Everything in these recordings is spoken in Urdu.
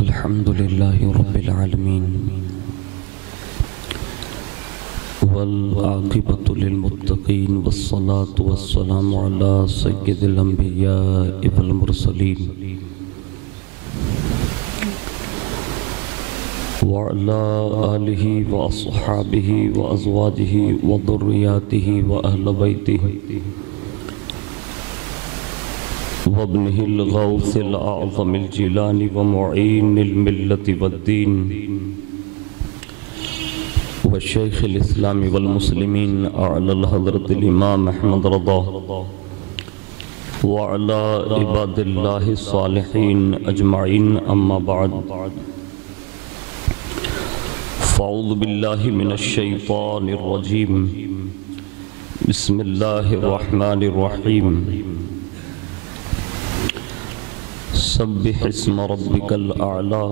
الحمد لله رب العالمين والعاقبة للمتقين والصلاة والسلام على سيد الأنبياء والمرسلين وعلى آله وأصحابه وأزواجه وذرياته وأهل بيته وابنه الغوث الأعظم الجيلاني ومعين الملة والدين والشيخ الإسلام والمسلمين أعلى الحضرة الإمام أحمد رضا وعلى عباد الله الصالحين أجمعين أما بعد فأعوذ بالله من الشيطان الرجيم بسم الله الرحمن الرحيم سبح اسم ربك الأعلى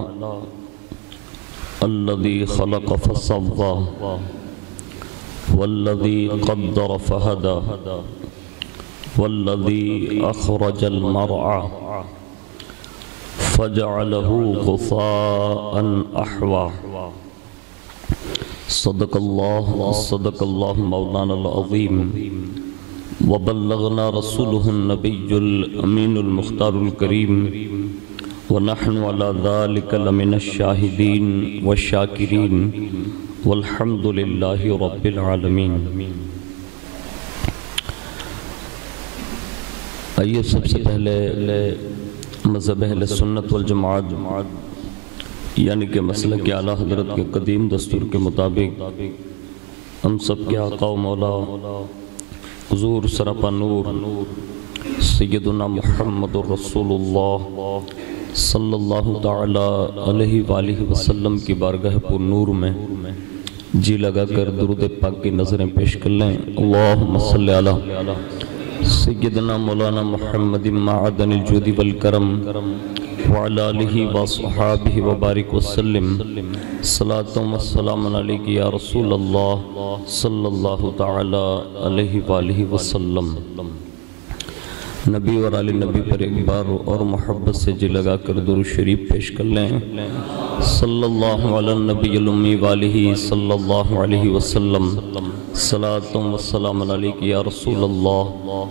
الذي خلق فسوى والذي قدر فهدى والذي أخرج المرعى فجعله غثاء أحوى صدق الله مولانا العظيم وبلغنا رسوله النبي الأمين المختار الكريم ونحن على ذلك لمن الشاهدين والشاكرين والحمد لله رب العالمين. آئیے سب سے پہلے مذہب اہل سنت والجماعت یعنی کہ مسلک اعلیٰ حضرت کے قدیم دستور کے مطابق ہم سب کے آقا و مولا حضور سراپا نور سیدنا محمد رسول اللہ صلی اللہ تعالی علیہ وآلہ وسلم کی بارگاہ پر نور میں جی لگا کر درود پاک کی نظریں پیش کر لیں. اللہم صلی علی سیدنا مولانا محمد معدن الجود والکرم وعلى آلہ وصحابہ وبارک وسلم صلاة و سلام علیک یا رسول اللہ صلی اللہ تعالی علیہ وآلہ وسلم. نبی اور آل نبی پر ایک بار اور محبت سے جی لگا کر درود شریف پیش کر لیں. صلی اللہ علی النبی الامی وآلہ صلی اللہ علیہ وسلم صلاة و سلام علیک یا رسول اللہ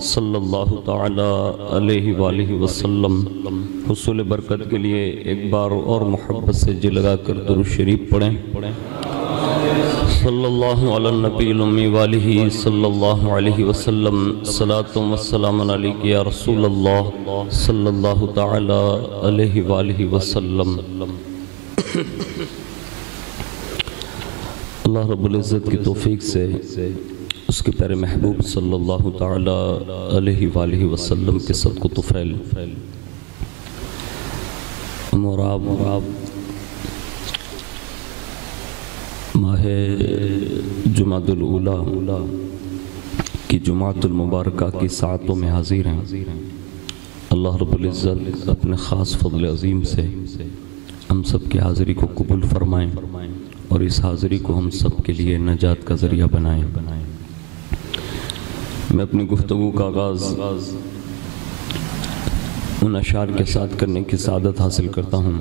صلی اللہ تعالی علیہ وآلہ وسلم. حصول برکت کے لیے ایک بار اور محبت سے جی لگا کر درود شریف پڑھیں. صلی اللہ علی النبی الامی وآلہ صلی اللہ علیہ وسلم صلاة و سلام علیک یا رسول اللہ صلی اللہ تعالی علیہ وآلہ وسلم. اللہ رب العزت کی توفیق سے اس کے پیارے محبوب صلی اللہ تعالی علیہ وآلہ وسلم کے صدق و طفیل مراب ماہ جمعۃ الاولیٰ کی جمعۃ المبارکہ کی ساعتوں میں حاضر ہیں. اللہ رب العزت اپنے خاص فضل عظیم سے ہم سب کی حاضری کو قبول فرمائیں اور اس حاضری کو ہم سب کے لیے نجات کا ذریعہ بنائیں. میں اپنی گفتگو کا آغاز ان اشعار کے ساتھ کرنے کی سعادت حاصل کرتا ہوں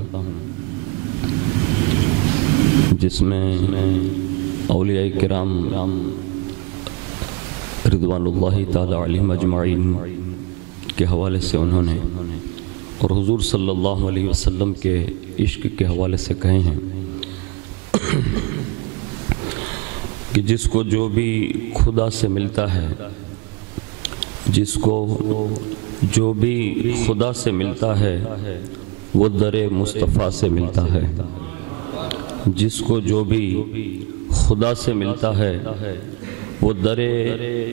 جس میں اولیاء کرام رضوان اللہ تعالی علیہم اجمعین کے حوالے سے انہوں نے اور حضور صلی اللہ علیہ وسلم کے عشق کے حوالے سے کہے ہیں کہ جس کو جو بھی خدا سے ملتا ہے جس کو جو بھی خدا سے ملتا ہے وہ در مصطفیٰ سے ملتا ہے. جس کو جو بھی خدا سے ملتا ہے وہ در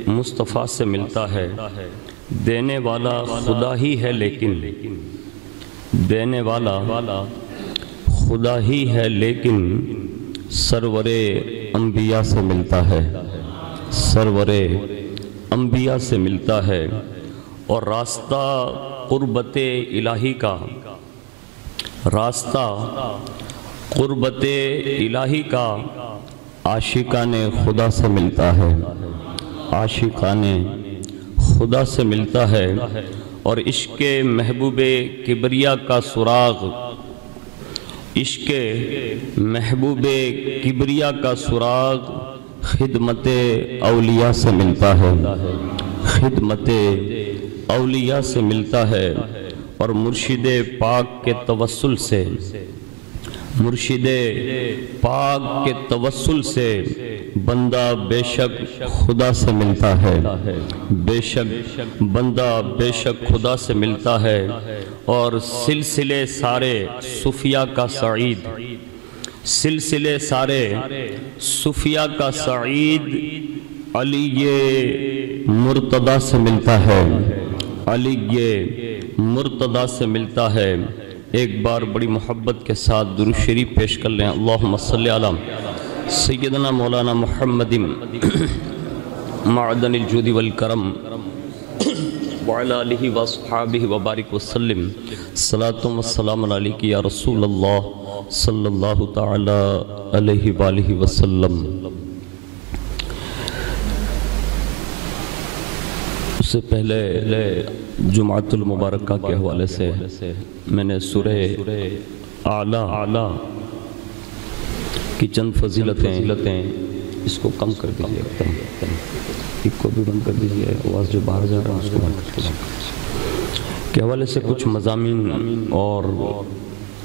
مصطفیٰ سے ملتا ہے. دینے والا خدا ہی ہے لیکن دینے والا خدا ہی ہے لیکن سرور انبیاء سے ملتا ہے. سرور انبیاء سے ملتا ہے اور راستہ قربت الہی کا راستہ قربت الہی کا عاشقان خدا سے ملتا ہے. عاشقان خدا سے ملتا ہے اور عشق محبوب کبریا کا سراغ عشق محبوب کبریا کا سراغ خدمت اولیاء سے ملتا ہے، خدمت اولیاء سے ملتا ہے، اور مرشد پاک کے توسل سے، مرشد پاک کے توسل سے بندہ بے شک خدا سے ملتا ہے، بے شک بندہ بے شک خدا سے ملتا ہے۔ اور سلسلے سارے صوفیاء کا سعید، سلسلے سارے صوفیاء کا سعید علی مرتضیٰ سے ملتا ہے، علی مرتضیٰ سے ملتا ہے۔ ایک بار بڑی محبت کے ساتھ درود شریف پیش کر لیں۔ اللہم صلی علی سیدنا مولانا محمد معدن الجود والکرم وعلی آلہ واصحابہ وبارک وسلم، صلاۃ و سلام علیک یا رسول اللہ صلی اللہ تعالی علیہ وآلہ وسلم۔ اس سے پہلے جمعۃ المبارکہ کے حوالے سے میں نے سورہ اعلیٰ کی چند فضیلتیں، اس کو کم کر دیجئے، ایک کو بھی بند کر دیجئے، آواز جو باہر جا رہا ہے اس کو بند کر دیجئے، کے حوالے سے کچھ مضامین اور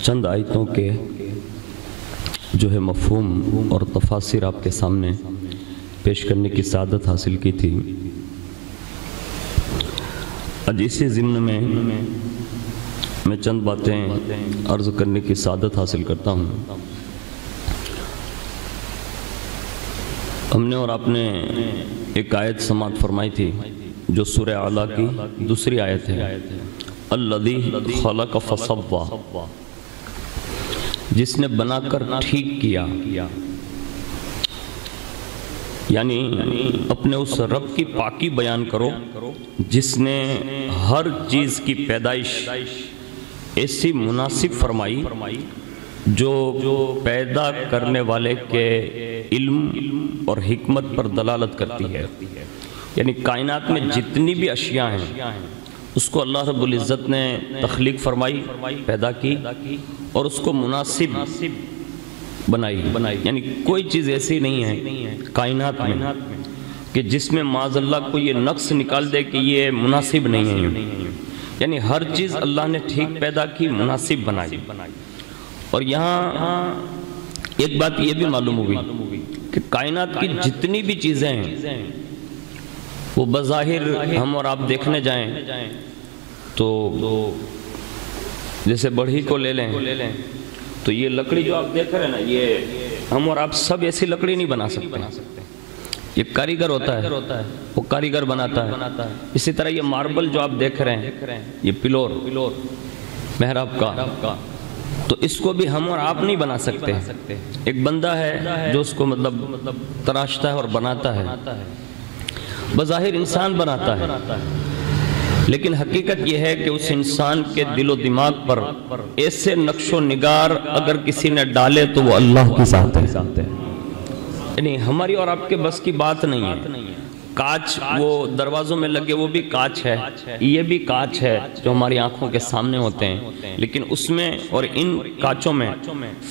چند آیتوں کے جو ہے مفہوم اور تفاسیر آپ کے سامنے پیش کرنے کی سعادت حاصل کی تھی۔ آج اسی ضمن میں چند باتیں عرض کرنے کی سعادت حاصل کرتا ہوں۔ ہم نے اور آپ نے ایک آیت سماعت فرمائی تھی جو سورہ اعلیٰ کی دوسری آیت ہے، الذی خلق فسوی، جس نے بنا کر ٹھیک کیا، یعنی اپنے اس رب کی پاکی بیان کرو جس نے ہر چیز کی پیدائش ایسی مناسب فرمائی جو پیدا کرنے والے کے علم اور حکمت پر دلالت کرتی ہے۔ یعنی کائنات میں جتنی بھی اشیاء ہیں اس کو اللہ رب العزت نے تخلیق فرمائی، پیدا کی، اور اس کو مناسب بنائی۔ یعنی کوئی چیز ایسی نہیں ہے کائنات میں کہ جس میں معاذ اللہ کو یہ نقص نکال دے کہ یہ مناسب نہیں ہے۔ یعنی ہر چیز اللہ نے ٹھیک پیدا کی، مناسب بنائی۔ اور یہاں ایک بات یہ بھی معلوم ہوئی کہ کائنات کی جتنی بھی چیزیں ہیں وہ بظاہر ہم اور آپ دیکھنے جائیں تو جیسے بڑھی کو لے لیں تو یہ لکڑی جو آپ دیکھ رہے ہیں نا، یہ ہم اور آپ سب ایسی لکڑی نہیں بنا سکتے، یہ کاریگر ہوتا ہے، وہ کاریگر بناتا ہے۔ اسی طرح یہ ماربل جو آپ دیکھ رہے ہیں، یہ پلور محراب کا، تو اس کو بھی ہم اور آپ نہیں بنا سکتے۔ ایک بندہ ہے جو اس کو مطلب تراشتا ہے اور بناتا ہے، بظاہر انسان بناتا ہے، لیکن حقیقت یہ ہے کہ اس انسان کے دل و دماغ پر ایسے نقش و نگار اگر کسی نے ڈالے تو وہ اللہ کی ذات ہے۔ یعنی ہماری اور آپ کے بس کی بات نہیں ہے۔ کانچ وہ دروازوں میں لگے وہ بھی کانچ ہے، یہ بھی کانچ ہے جو ہماری آنکھوں کے سامنے ہوتے ہیں، لیکن اس میں اور ان کانچوں میں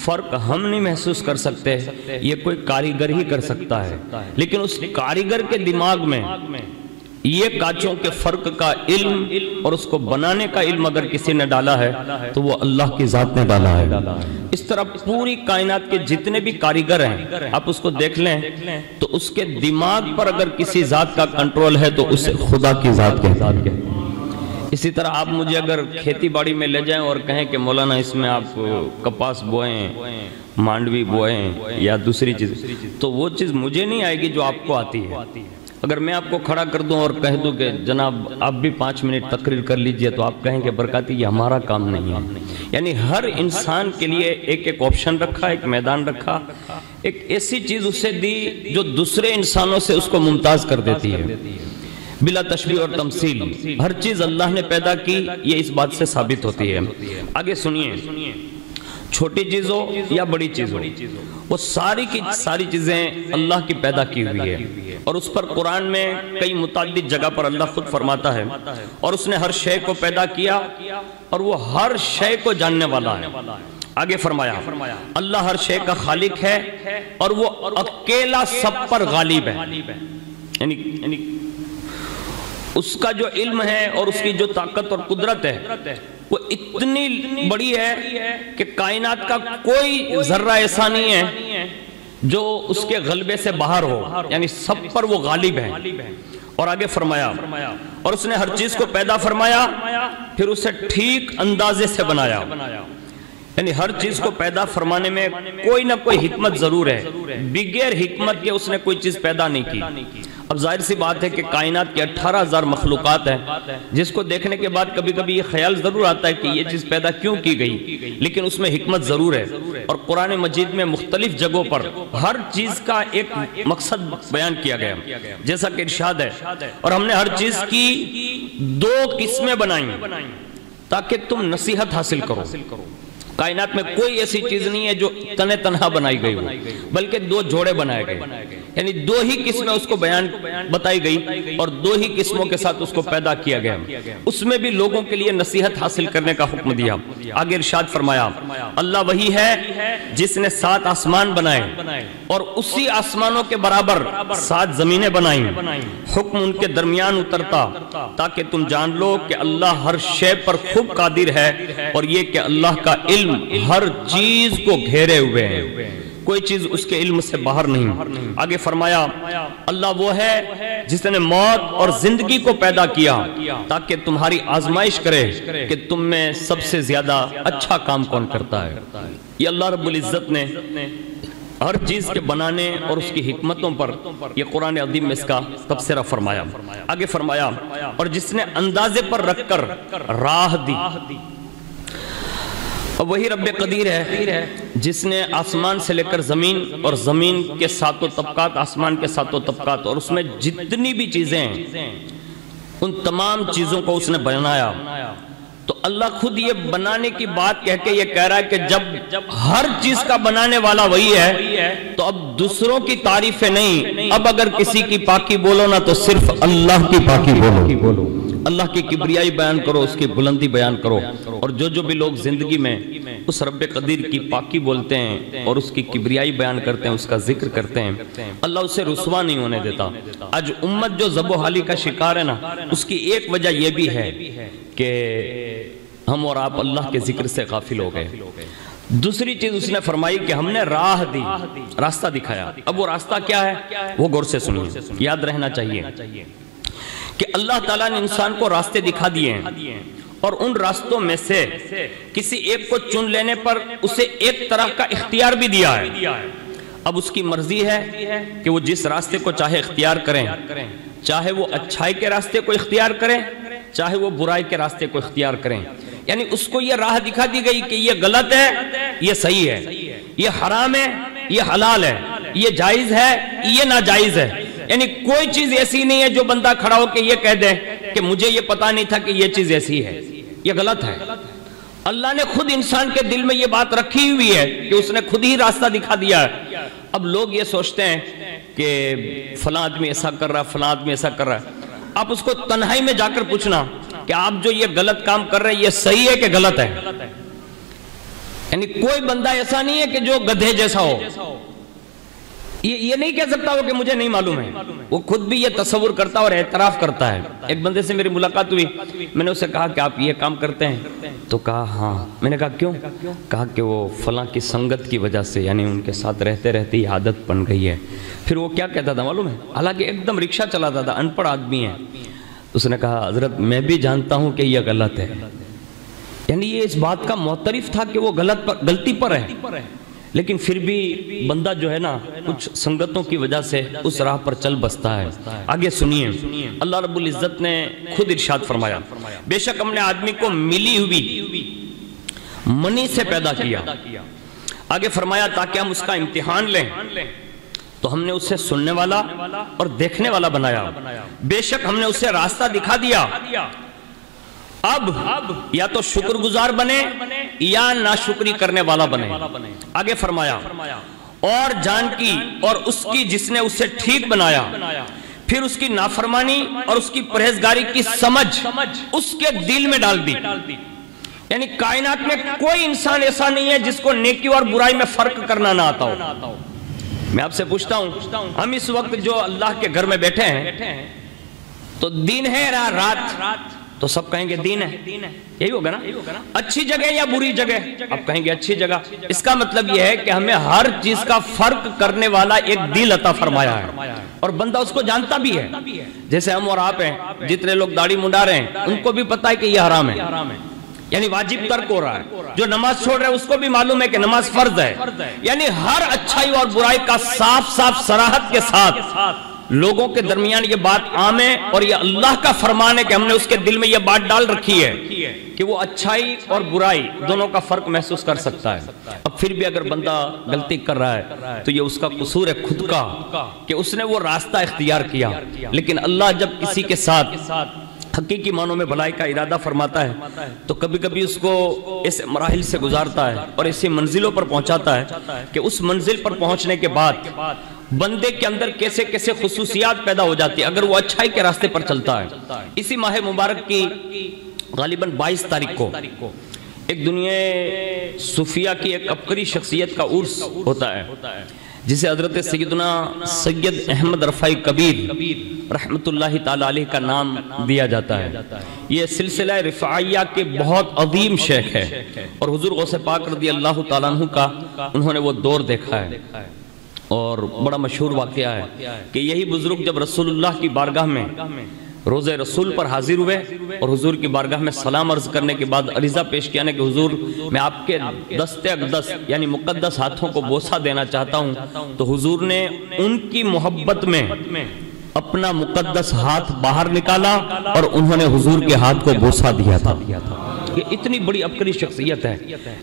فرق ہم نہیں محسوس کر سکتے، یہ کوئی کاریگر ہی کر سکتا ہے۔ لیکن اس کاریگر کے دماغ میں یہ کانچوں کے فرق کا علم اور اس کو بنانے کا علم اگر کسی نے ڈالا ہے تو وہ اللہ کی ذات نے ڈالا ہے۔ اس طرح پوری کائنات کے جتنے بھی کاریگر ہیں آپ اس کو دیکھ لیں تو اس کے دماغ پر اگر کسی ذات کا کنٹرول ہے تو اسے خدا کی ذات کہتے ہیں۔ اسی طرح آپ مجھے اگر کھیتی باڑی میں لے جائیں اور کہیں کہ مولانا اس میں آپ کپاس بوئیں، مانڈوی بوئیں یا دوسری چیز، تو وہ چیز مجھے نہیں آئے گی جو آپ کو آتی ہے۔ اگر میں آپ کو کھڑا کر دوں اور کہہ دوں کہ جناب آپ بھی 5 منٹ تقریر کر لیجئے تو آپ کہیں کہ برکاتی یہ ہمارا کام نہیں ہے۔ یعنی ہر انسان کے لیے ایک ایک آپشن رکھا، ایک میدان رکھا، ایک ایسی چیز اسے دی جو دوسرے انسانوں سے اس کو ممتاز کر دیتی ہے، بلا تشبیہ اور تمثیل۔ ہر چیز اللہ نے پیدا کی، یہ اس بات سے ثابت ہوتی ہے۔ آگے سنیے، چھوٹی چیز ہو یا بڑی چیز ہو، وہ ساری کی ساری چیزیں اللہ کی پیدا کی ہوئی ہے، اور اس پر قرآن میں کئی متعدد جگہ پر اللہ خود فرماتا ہے اور اس نے ہر شے کو پیدا کیا اور وہ ہر شے کو جاننے والا ہے۔ آگے فرمایا اللہ ہر شے کا خالق ہے اور وہ اکیلا سب پر غالب ہے، یعنی اس کا جو علم ہے اور اس کی جو طاقت اور قدرت ہے وہ اتنی بڑی ہے کہ کائنات کا کوئی ذرہ ایسا نہیں ہے جو اس کے غلبے سے باہر ہو، یعنی سب پر وہ غالب ہے۔ اور آگے فرمایا اور اس نے ہر چیز کو پیدا فرمایا پھر اسے ٹھیک اندازے سے بنایا، یعنی ہر چیز کو پیدا فرمانے میں کوئی نہ کوئی حکمت ضرور ہے، بغیر حکمت کے اس نے کوئی چیز پیدا نہیں کی۔ اب ظاہر سی بات ہے کہ کائنات کے 18,000 مخلوقات ہیں، جس کو دیکھنے کے بعد کبھی کبھی یہ خیال ضرور آتا ہے کہ یہ چیز پیدا کیوں کی گئی، لیکن اس میں حکمت ضرور ہے۔ اور قرآن مجید میں مختلف جگہوں پر ہر چیز کا ایک مقصد بیان کیا گیا، جیسا کہ ارشاد ہے اور ہم نے ہر چیز کی 2 قسمیں بنائیں تاکہ تم نصیحت حاصل کرو۔ کائنات میں کوئی ایسی چیز نہیں ہے جو تنہا بنائی گئی ہو، بلکہ 2 جوڑے بنائے گئے، یعنی 2 ہی قسمیں اس کو بتائی گئی اور 2 ہی قسموں کے ساتھ اس کو پیدا کیا گیا۔ اس میں بھی لوگوں کے لیے نصیحت حاصل کرنے کا حکم دیا۔ آگے ارشاد فرمایا اللہ وہی ہے جس نے 7 آسمان بنائے اور اسی آسمانوں کے برابر 7 زمینیں بنائیں، حکم ان کے درمیان اترتا تاکہ تم جان لو کہ اللہ ہر شے پر خوب قادر ہے، اور یہ کہ اللہ کا علم ہر چیز کو گھیرے ہوئے ہیں، کوئی چیز اس کے علم سے باہر نہیں۔ آگے فرمایا اللہ وہ ہے جس نے موت اور زندگی کو پیدا کیا تاکہ تمہاری آزمائش کرے کہ تم میں سب سے زیادہ اچھا کام کون کرتا ہے۔ یہ اللہ رب العزت نے ہر چیز کے بنانے اور اس کی حکمتوں پر یہ قرآن عظیم میں اس کا تبصرہ فرمایا۔ آگے فرمایا اور جس نے اندازے پر رکھ کر راہ دی، اور وہی رب قدیر ہے جس نے آسمان سے لے کر زمین اور زمین کے 7 طبقات، آسمان کے 7 طبقات اور اس میں جتنی بھی چیزیں ہیں ان تمام چیزوں کو اس نے بنایا۔ تو اللہ خود یہ بنانے کی بات کہہ کے یہ کہہ رہا ہے کہ جب ہر چیز کا بنانے والا وہی ہے تو اب دوسروں کی تعریفیں نہیں، اب اگر کسی کی پاکی بولو نا تو صرف اللہ کی پاکی بولو، اللہ کی کبریائی بیان کرو، اس کی بلندی بیان کرو۔ اور جو بھی لوگ زندگی میں اس رب قدیر کی پاکی بولتے ہیں اور اس کی کبریائی بیان کرتے ہیں، اس کا ذکر کرتے ہیں، اللہ اسے رسوا نہیں ہونے دیتا۔ آج امت جو ذب و حالی کا شکار ہے نا، اس کی ایک وجہ یہ بھی ہے کہ ہم اور آپ اللہ کے ذکر سے غافل ہو گئے۔ دوسری چیز اس نے فرمائی کہ ہم نے راہ دی، راستہ دکھایا۔ اب وہ راستہ کیا ہے وہ غور سے سنیے، یاد رہنا چاہیے کہ اللہ تعالیٰ نے انسان کو راستے دکھا دیے ہیں اور ان راستوں میں سے کسی ایک کو چن لینے پر اسے ایک طرح کا اختیار بھی دیا ہے۔ اب اس کی مرضی ہے کہ وہ جس راستے کو چاہے اختیار کریں، چاہے وہ اچھائی کے راستے کو اختیار کریں، چاہے وہ برائی کے راستے کو اختیار کریں۔ یعنی اس کو یہ راہ دکھا دی گئی کہ یہ غلط ہے، یہ صحیح ہے، یہ حرام ہے، یہ حلال ہے، یہ جائز ہے، یہ ناجائز ہے۔ یعنی کوئی چیز ایسی نہیں ہے جو بندہ کھڑا ہو کے یہ کہہ دے کہ مجھے یہ پتا نہیں تھا کہ یہ چیز ایسی ہے، یہ غلط ہے۔ اللہ نے خود انسان کے دل میں یہ بات رکھی ہوئی ہے کہ اس نے خود ہی راستہ دکھا دیا ہے۔ اب لوگ یہ سوچتے ہیں کہ فلاں آدمی ایسا کر رہا ہے، فلاں آدمی ایسا کر رہا ہے۔ آپ اس کو تنہائی میں جا کر پوچھنا کہ آپ جو یہ غلط کام کر رہے ہیں یہ صحیح ہے کہ غلط ہے؟ یعنی کوئی بندہ ایسا نہیں ہے کہ جو گدھے جیسا ہو، یہ نہیں کہہ سکتا ہو کہ مجھے نہیں معلوم ہے، وہ خود بھی یہ تصور کرتا اور اعتراف کرتا ہے۔ ایک بندے سے میری ملاقات ہوئی، میں نے اسے کہا کہ آپ یہ کام کرتے ہیں؟ تو کہا ہاں۔ میں نے کہا کیوں؟ کہا کہ وہ فلاں کی سنگت کی وجہ سے، یعنی ان کے ساتھ رہتے رہتے یہ عادت بن گئی ہے۔ پھر وہ کیا کہتا تھا معلوم ہے؟ حالانکہ ایک دم رکشہ چلاتا تھا، ان پڑھ آدمی ہے۔ اس نے کہا حضرت میں بھی جانتا ہوں کہ یہ غلط ہے، یعنی یہ اس بات کا معترف تھا کہ وہ غلطی پر ہے، لیکن پھر بھی بندہ جو ہے نا کچھ سنگتوں کی وجہ سے اس راہ پر چل بستا ہے۔ آگے سنیے، اللہ رب العزت نے خود ارشاد فرمایا بے شک ہم نے آدمی کو ملی ہوئی منی سے پیدا کیا۔ آگے فرمایا تاکہ ہم اس کا امتحان لیں، تو ہم نے اسے سننے والا اور دیکھنے والا بنایا۔ بے شک ہم نے اسے راستہ دکھا دیا، اب یا تو شکر گزار بنے یا ناشکری کرنے والا بنے۔ آگے فرمایا اور جان کی اور اس کی جس نے اسے ٹھیک بنایا، پھر اس کی نافرمانی اور اس کی پرہیزگاری کی سمجھ اس کے دل میں ڈال دی، یعنی کائنات میں کوئی انسان ایسا نہیں ہے جس کو نیکی اور برائی میں فرق کرنا نہ آتا ہو۔ میں آپ سے پوچھتا ہوں، ہم اس وقت جو اللہ کے گھر میں بیٹھے ہیں تو دن ہے رات تو سب کہیں گے دین ہے، یہی ہوگا نا؟ اچھی جگہ یا بری جگہ؟ آپ کہیں گے اچھی جگہ۔ اس کا مطلب یہ ہے کہ ہمیں ہر چیز کا فرق کرنے والا ایک دل عطا فرمایا ہے اور بندہ اس کو جانتا بھی ہے۔ جیسے ہم اور آپ ہیں، جتنے لوگ داڑھی منڈا رہے ہیں ان کو بھی پتا ہے کہ یہ حرام ہے، یعنی واجب ترک ہو رہا ہے۔ جو نماز چھوڑ رہے ہیں اس کو بھی معلوم ہے کہ نماز فرض ہے۔ یعنی ہر اچھائی اور برائی کا صاف صاف صراحت کے ساتھ لوگوں کے درمیان یہ بات عام ہے، اور یہ اللہ کا فرمان ہے کہ ہم نے اس کے دل میں یہ بات ڈال رکھی ہے کہ وہ اچھائی اور برائی دونوں کا فرق محسوس کر سکتا ہے۔ اب پھر بھی اگر بندہ غلطی کر رہا ہے تو یہ اس کا قصور ہے خود کا کہ اس نے وہ راستہ اختیار کیا، لیکن اللہ جب کسی کے ساتھ حقیقی معنوں میں بھلائی کا ارادہ فرماتا ہے تو کبھی کبھی اس کو اس مراحل سے گزارتا ہے اور اسی منزلوں پر پہنچاتا ہے کہ اس منزل پر پہنچنے کے بعد بندے کے اندر کیسے کیسے خصوصیات پیدا ہو جاتی ہے اگر وہ اچھائی کے راستے پر چلتا ہے۔ اسی ماہ مبارک کی غالباً 22 تاریخ کو ایک دنیا صوفیہ کی ایک عبقری شخصیت کا عرس ہوتا ہے جسے حضرت سیدنا سید احمد رفاعی کبیر رحمت اللہ تعالی علیہ کا نام دیا جاتا ہے۔ یہ سلسلہ رفاعیہ کے بہت عظیم شیخ ہے اور حضور غوث پاک رضی اللہ تعالیٰ عنہ کا انہوں نے وہ دور دیکھا ہے، اور بڑا مشہور واقعہ ہے کہ یہی بزرگ جب رسول اللہ کی بارگاہ میں روزے رسول پر حاضر ہوئے اور حضور کی بارگاہ میں سلام عرض کرنے کے بعد عریضہ پیش کیا کہ حضور میں آپ کے دست اقدس یعنی مقدس ہاتھوں کو بوسہ دینا چاہتا ہوں، تو حضور نے ان کی محبت میں اپنا مقدس ہاتھ باہر نکالا اور انہوں نے حضور کے ہاتھ کو بوسہ دیا تھا۔ یہ اتنی بڑی عبقری شخصیت ہے،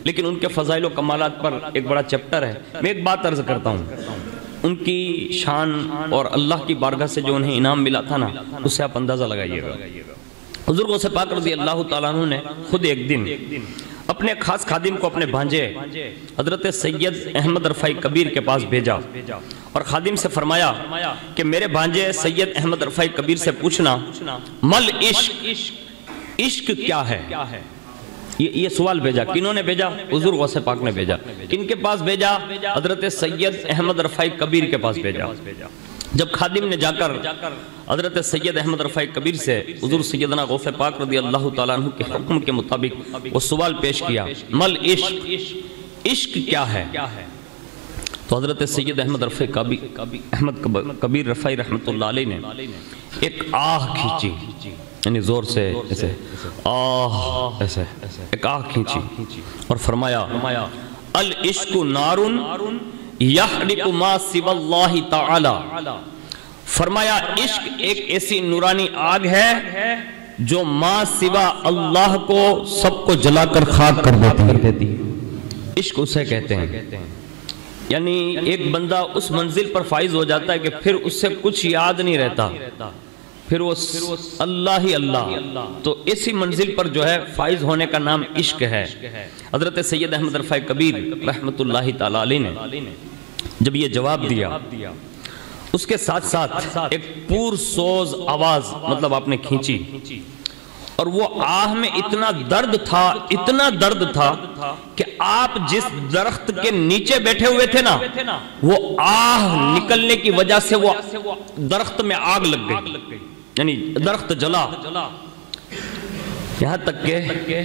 لیکن ان کے فضائل و کمالات پر ایک بڑا چیپٹر ہے۔ میں ایک بات عرض کرتا ہوں، ان کی شان اور اللہ کی بارگاہ سے جو انہیں انعام ملا تھا نا، اس سے آپ اندازہ لگائیے گا۔ حضور غوث پاک رضی اللہ تعالیٰ عنہ نے خود ایک دن اپنے خاص خادم کو اپنے بھانجے حضرت سید احمد رفاعی کبیر کے پاس بھیجا اور خادم سے فرمایا کہ میرے بھانجے سید احمد رفاعی کبیر سے پوچھنا مل عشق، عشق کیا ہے؟ یہ سوال بھیجا۔ کنہوں نے بھیجا؟ حضور غوث پاک نے بھیجا۔ کن کے پاس بھیجا؟ حضرت سید احمد رفاعی کبیر کے پاس بھیجا۔ جب خادم نے جا کر حضرت سید احمد رفاعی کبیر سے حضور سیدنا غوث پاک رضی اللہ تعالیٰ عنہ کے حکم کے مطابق وہ سوال پیش کیا، مل عشق، عشق کیا ہے؟ تو حضرت سید احمد رفاعی کبیر رفاعی رحمت اللہ علیہ نے ایک آہ کھینچی، یعنی زور سے ایسے آہ، ایسے ایک آہ کھینچی اور فرمایا العشق نار یحرق ما سوى اللہ تعالی۔ فرمایا عشق ایک ایسی نورانی آگ ہے جو ما سوا اللہ کو سب کو جلا کر خاک کر دیتی ہے۔ عشق اسے کہتے ہیں، یعنی ایک بندہ اس منزل پر فائز ہو جاتا ہے کہ پھر اس سے کچھ یاد نہیں رہتا، پھر وہ اللہ ہی اللہ۔ تو اسی منزل پر جو ہے فائز ہونے کا نام عشق ہے۔ حضرت سید احمد رفاعی کبیر رحمت اللہ تعالی علیہ نے جب یہ جواب دیا، اس کے ساتھ ساتھ ایک پور سوز آواز مطلب آپ نے کھینچی، اور وہ آہ میں اتنا درد تھا کہ آپ جس درخت کے نیچے بیٹھے ہوئے تھے نا، وہ آہ نکلنے کی وجہ سے وہ درخت میں آگ لگ گئی، یعنی درخت جلا، یہاں تک کہ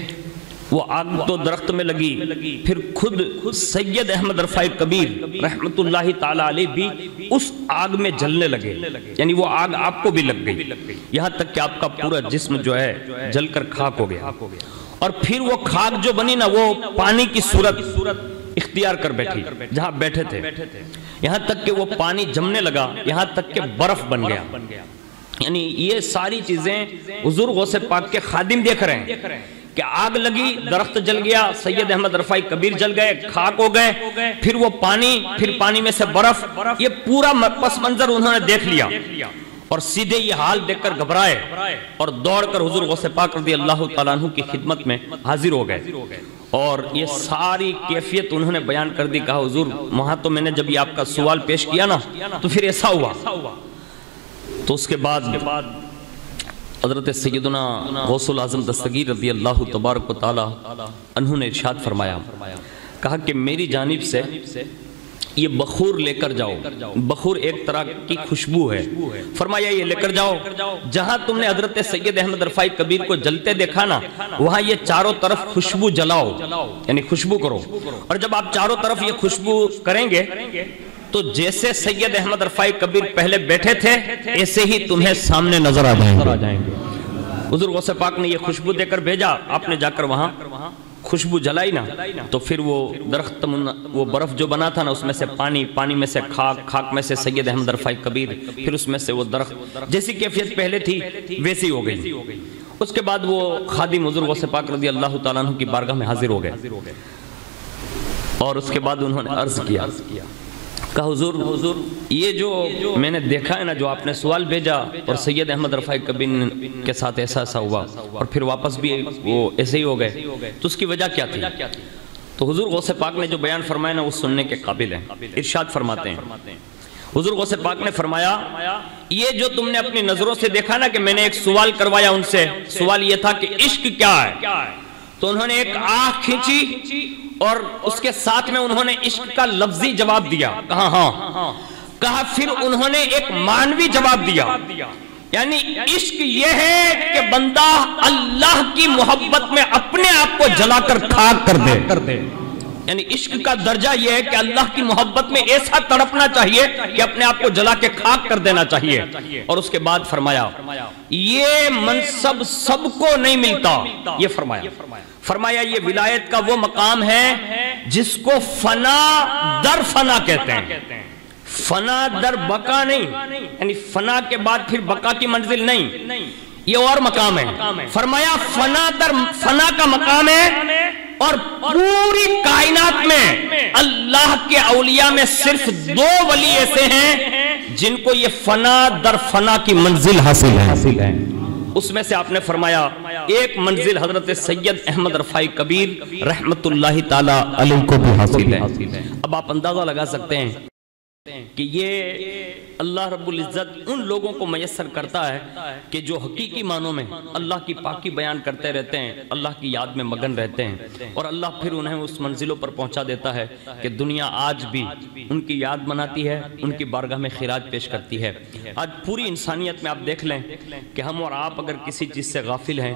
وہ آگ تو درخت میں لگی، پھر خود سید احمد رفاعی کبیر رحمت اللہ تعالی علیہ بھی اس آگ میں جلنے لگے، یعنی وہ آگ آپ کو بھی لگ گئی، یہاں تک کہ آپ کا پورا جسم جو ہے جل کر خاک ہو گیا، اور پھر وہ خاک جو بنی نا وہ پانی کی صورت اختیار کر بیٹھی جہاں بیٹھے تھے، یہاں تک کہ وہ پانی جمنے لگا، یہاں تک کہ برف بن گیا۔ یعنی یہ ساری چیزیں حضور غوث پاک کے خادم دیکھ رہے ہیں کہ آگ لگی، درخت جل گیا، سید احمد رفاعی کبیر جل گئے، خاک ہو گئے، پھر وہ پانی میں سے برف، یہ پورا پس منظر انہوں نے دیکھ لیا اور سیدھے یہ حال دیکھ کر گھبرائے اور دوڑ کر حضور غوث پاک رضی اللہ تعالیٰ عنہ کی خدمت میں حاضر ہو گئے، اور یہ ساری کیفیت انہوں نے بیان کر دی۔ کہا حضور وہاں تو میں نے جب یہ آپ کا سوال پیش کیا نا تو پھر ایسا ہوا، تو اس کے بعد حضرت سیدنا غوث العظم دستگیر رضی اللہ تبارک و تعالی عنہ نے ارشاد فرمایا، کہا کہ میری جانب سے یہ بخور لے کر جاؤ، بخور ایک طرح کی خوشبو ہے، فرمایا یہ لے کر جاؤ، جہاں تم نے حضرت سید احمد رفاعی کبیر کو جلتے دیکھا نا، وہاں یہ چاروں طرف خوشبو جلاؤ، یعنی خوشبو کرو، اور جب آپ چاروں طرف یہ خوشبو کریں گے تو جیسے سید احمد رفاعی کبیر پہلے بیٹھے تھے ایسے ہی تمہیں سامنے نظر آ جائیں گے۔ حضور غوث پاک نے یہ خوشبو دے کر بھیجا، آپ نے جا کر وہاں خوشبو جلائی نا، تو پھر وہ درخت، وہ برف جو بنا تھا نا، اس میں سے پانی، پانی میں سے خاک، خاک میں سے سید احمد رفاعی کبیر، پھر اس میں سے وہ درخت، جیسی کیفیت پہلے تھی ویسی ہو گئی۔ اس کے بعد وہ خادم حضور غوث پاک رضی اللہ تعالیٰ عنہ کی بارگاہ میں حاضر ہو گئے، اور اس کے بعد انہوں نے عرض کیا، کہا حضور یہ جو میں نے دیکھا ہے نا، جو آپ نے سوال بھیجا اور سید احمد رفاعی کبیر کے ساتھ ایسا ہوا اور پھر واپس بھی وہ ایسے ہی ہو گئے، تو اس کی وجہ کیا تھی؟ تو حضور غوث پاک نے جو بیان فرمایا نا وہ سننے کے قابل ہے۔ ارشاد فرماتے ہیں حضور غوث پاک نے فرمایا، یہ جو تم نے اپنی نظروں سے دیکھا نا کہ میں نے ایک سوال کروایا ان سے، سوال یہ تھا کہ عشق کیا ہے، تو انہوں نے ایک آنکھ کھینچی اور اس کے ساتھ میں انہوں نے عشق کا لفظی جواب دیا، کہا ہاں، کہا پھر انہوں نے ایک معنوی جواب دیا، یعنی عشق یہ ہے کہ بندہ اللہ کی محبت میں اپنے آپ کو جلا کر خاک کر دے، یعنی عشق کا درجہ یہ ہے کہ اللہ کی محبت میں ایسا تڑپنا چاہیے کہ اپنے آپ کو جلا کے خاک کر دینا چاہیے۔ اور اس کے بعد فرمایا یہ منصب سب کو نہیں ملتا، یہ فرمایا یہ ولایت کا وہ مقام ہے جس کو فنا در فنا کہتے ہیں، فنا در بقا نہیں، یعنی فنا کے بعد پھر بقا کی منزل نہیں، یہ اور مقام ہے۔ فرمایا فنا در فنا کا مقام ہے، اور پوری کائنات میں اللہ کے اولیاء میں صرف 2 ولی ایسے ہیں جن کو یہ فنا در فنا کی منزل حاصل ہے۔ اس میں سے آپ نے فرمایا ایک منزل حضرت سید احمد رفاعی کبیر رحمت اللہ تعالی علیہ کو بھی حاصل ہے۔ اب آپ اندازہ لگا سکتے ہیں کہ یہ اللہ رب العزت ان لوگوں کو میسر کرتا ہے کہ جو حقیقی معنوں میں اللہ کی پاکی بیان کرتے رہتے ہیں، اللہ کی یاد میں مگن رہتے ہیں، اور اللہ پھر انہیں اس منزلوں پر پہنچا دیتا ہے کہ دنیا آج بھی ان کی یاد مناتی ہے، ان کی بارگاہ میں خراج پیش کرتی ہے۔ آج پوری انسانیت میں آپ دیکھ لیں کہ ہم اور آپ اگر کسی چیز سے غافل ہیں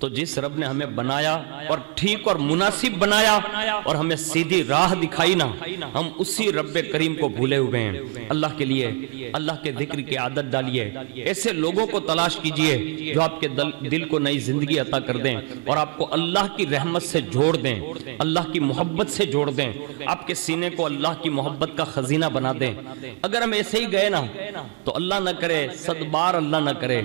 تو جس رب نے ہمیں بنایا اور ٹھیک اور مناسب بنایا اور ہمیں سیدھی راہ دکھائی نا، ہم اسی رب کریم کو بھولے ہوئے ہیں۔ اللہ کے لیے اللہ کے ذکر کی عادت ڈالیے، ایسے لوگوں کو تلاش کیجئے جو آپ کے دل کو نئی زندگی عطا کر دیں اور آپ کو اللہ کی رحمت سے جوڑ دیں، اللہ کی محبت سے جوڑ دیں، آپ کے سینے کو اللہ کی محبت کا خزینہ بنا دیں۔ اگر ہم ایسے ہی گئے نا تو اللہ نہ کرے، صد بار اللہ نہ کرے،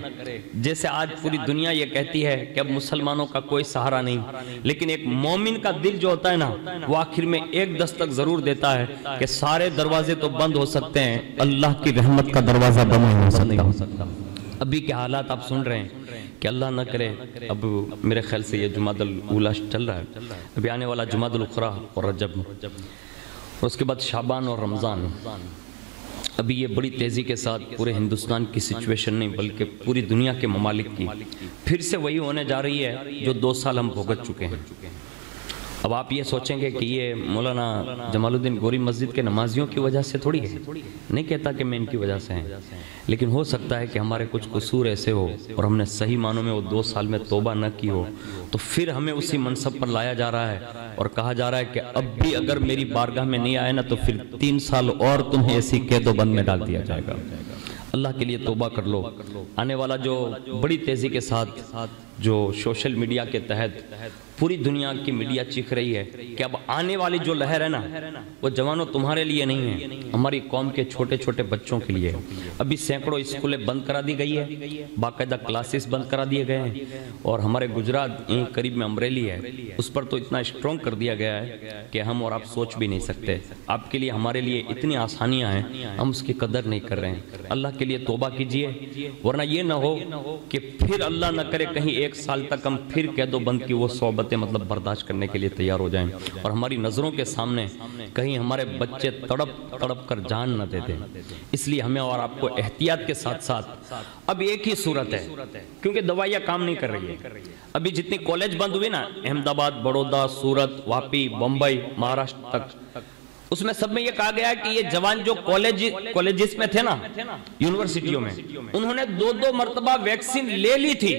جیسے آج پوری دنیا یہ کہتی ہے کہ اب مسلمانوں کا کوئی سہارا نہیں، لیکن ایک مومن کا دل جو ہوتا ہے نا وہ آخر میں ایک دستک ضرور دیتا ہے کہ سارے دروازے تو بند ہو سکتے ہیں، اللہ کی رحمت کا دروازہ بند نہیں ہو سکتا۔ ابھی کے حالات آپ سن رہے ہیں کہ اللہ نہ کرے، اب میرے خیال سے یہ جمعہ الاولیٰ چل رہا ہے، ابھی آنے والا جمعہ الاخری اور رجب، اور اس کے بعد شعبان اور رمضان، ابھی یہ بڑی تیزی کے ساتھ پورے ہندوستان کی سچویشن نہیں بلکہ پوری دنیا کے ممالک کی پھر سے وہی ہونے جا رہی ہے جو 2 سال ہم بھگت چکے ہیں۔ اب آپ یہ سوچیں گے کہ یہ مولانا جمال الدین گوری مسجد کے نمازیوں کی وجہ سے تھوڑی ہے، نہیں کہتا کہ میں ان کی وجہ سے ہیں، لیکن ہو سکتا ہے کہ ہمارے کچھ قصور ایسے ہو اور ہم نے صحیح معنوں میں وہ 2 سال میں توبہ نہ کی ہو، تو پھر ہمیں اسی منصب پر لایا جا رہا ہے اور کہا جا رہا ہے کہ اب بھی اگر میری بارگاہ میں نہیں آئے نا تو پھر 3 سال اور تمہیں ایسی قید و بند میں ڈال دیا جائے گا۔ اللہ کے لیے توبہ کر لو۔ آنے والا جو بڑی تیزی کے ساتھ جو سوشل میڈیا کے تحت پوری دنیا کی میڈیا چیخ رہی ہے کہ اب آنے والی جو لہر ہے نا وہ جوانوں تمہارے لیے نہیں ہے، ہماری قوم کے چھوٹے چھوٹے بچوں کے لیے۔ ابھی سینکڑوں اسکولیں بند کرا دی گئی ہے، باقاعدہ کلاسز بند کرا دیے گئے ہیں، اور ہمارے گجرات قریب میں امریلی ہے، اس پر تو اتنا اسٹرانگ کر دیا گیا ہے کہ ہم اور آپ سوچ بھی نہیں سکتے۔ آپ کے لیے ہمارے لیے اتنی آسانیاں ہیں، ہم اس کی قدر نہیں کر رہے ہیں۔ اللہ کے لیے توبہ کیجئے، ورنہ یہ نہ ہو کہ پھر اللہ نہ کرے کہیں 1 سال تک ہم پھر قید و بند کی وہ صحبت صحبتیں مطلب برداشت کرنے کے لیے تیار ہو جائیں، اور ہماری نظروں کے سامنے کہیں ہمارے بچے تڑپ کر جان نہ دے دیں۔ اس لیے ہمیں اور آپ کو احتیاط کے ساتھ ساتھ اب ایک ہی صورت ہے، کیونکہ دوائیاں کام نہیں کر رہی ہے۔ ابھی جتنی کالج بند ہوئی نا، احمد آباد، بڑودہ، سورت، واپی، بمبئی، مہاراشٹر تک، اس میں سب میں یہ کہا گیا کہ یہ جوان جو کالجز میں تھے نا، یونیورسٹیوں میں، انہوں نے 2 مرتبہ ویکسین لے لی تھی،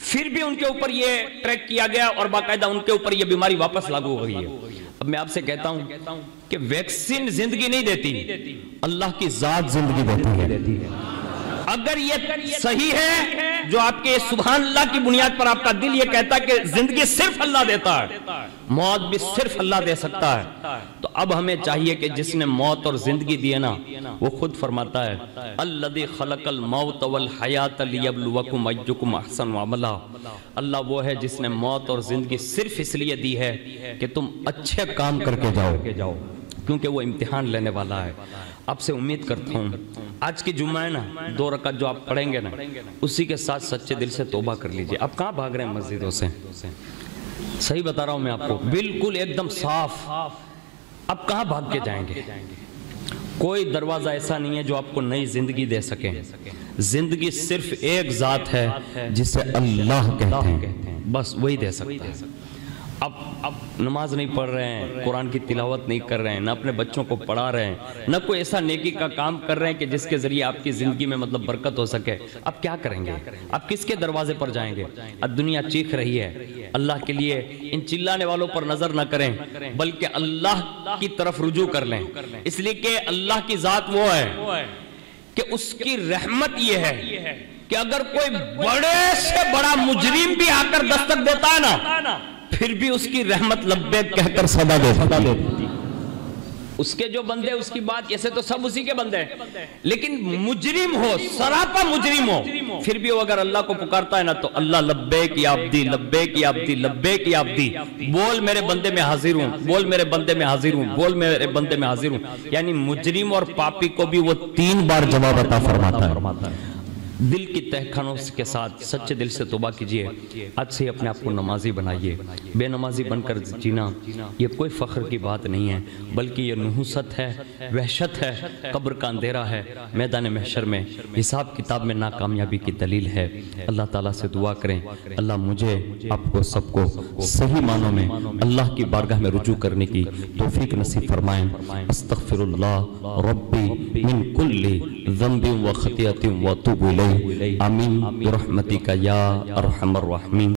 پھر بھی ان کے اوپر یہ ٹریک کیا گیا اور باقاعدہ ان کے اوپر یہ بیماری واپس لاگو ہو گئی ہے۔ اب میں آپ سے کہتا ہوں کہ ویکسین زندگی نہیں دیتی، اللہ کی ذات زندگی دیتی ہے۔ اگر یہ صحیح ہے جو آپ کے سبحان اللہ کی بنیاد پر آپ کا دل یہ کہتا ہے کہ زندگی صرف اللہ دیتا ہے، موت بھی صرف اللہ دے سکتا ہے، تو اب ہمیں چاہیے کہ جس نے موت اور زندگی دی ہے نا، وہ خود فرماتا ہے الذی خلق الموت والحیات لیبلوکم ایکم احسن عملا۔ اللہ وہ ہے جس نے موت اور زندگی صرف اس لیے دی ہے کہ تم اچھے کام کر کے جاؤ، کیونکہ وہ امتحان لینے والا ہے۔ آپ سے امید کرتا ہوں آج کی جمعہ ہے نا، 2 رکعت جو آپ پڑھیں گے نا، اسی کے ساتھ سچے دل سے توبہ کر لیجئے۔ آپ کہاں بھاگ رہے ہیں مسجدوں سے؟ صحیح بتا رہا ہوں میں آپ کو، بالکل ایک دم صاف۔ آپ کہاں بھاگ کے جائیں گے؟ کوئی دروازہ ایسا نہیں ہے جو آپ کو نئی زندگی دے سکے۔ زندگی صرف ایک ذات ہے جسے اللہ کہتے ہیں، بس وہی دے سکتا ہے۔ اب نماز نہیں پڑھ رہے ہیں، قرآن کی تلاوت نہیں کر رہے ہیں، نہ اپنے بچوں کو پڑھا رہے ہیں، نہ کوئی ایسا نیکی کا کام کر رہے ہیں کہ جس کے ذریعے آپ کی زندگی میں مطلب برکت ہو سکے، اب کیا کریں گے؟ اب کس کے دروازے پر جائیں گے؟ اب دنیا چیخ رہی ہے، اللہ کے لیے ان چلانے والوں پر نظر نہ کریں بلکہ اللہ کی طرف رجوع کر لیں، اس لیے کہ اللہ کی ذات وہ ہے کہ اس کی رحمت یہ ہے کہ اگر کوئی بڑے سے بڑا مجرم بھی آ کر دستک دیتا ہے نا، پھر بھی اس کی رحمت لبیک کہہ کر صدا دیتی۔ اس کے جو بندے اس کی بات، ایسے تو سب اسی کے بندے ہیں، لیکن مجرم ہو، سراپا مجرم ہو، پھر بھی وہ اگر اللہ کو پکارتا ہے نا تو اللہ لبیک یا عبدی، لبیک یا عبدی، لبیک یا عبدی، بول میرے بندے میں حاضر ہوں، بول میرے بندے میں حاضر ہوں، بول میرے بندے میں حاضر ہوں۔ یعنی مجرم اور پاپی کو بھی وہ 3 بار جواب عطا فرماتا ہے۔ دل کی تہخانوں کے ساتھ سچے دل سے توبہ کیجئے، آج سے اپنے آپ کو نمازی بنائیے۔ بے نمازی بن کر جینا یہ کوئی فخر کی بات نہیں ہے، بلکہ یہ نحوست ہے، وحشت ہے، قبر کا اندھیرا ہے، میدان محشر میں حساب کتاب میں ناکامیابی کی دلیل ہے۔ اللہ تعالیٰ سے دعا کریں اللہ مجھے آپ کو سب کو صحیح معنوں میں اللہ کی بارگاہ میں رجوع کرنے کی توفیق نصیب فرمائیں۔ استغفر اللہ ربی من کل ذنب و خطیئۃ و اتوب الیہ، آمین برحمتک یا ارحم الراحمین۔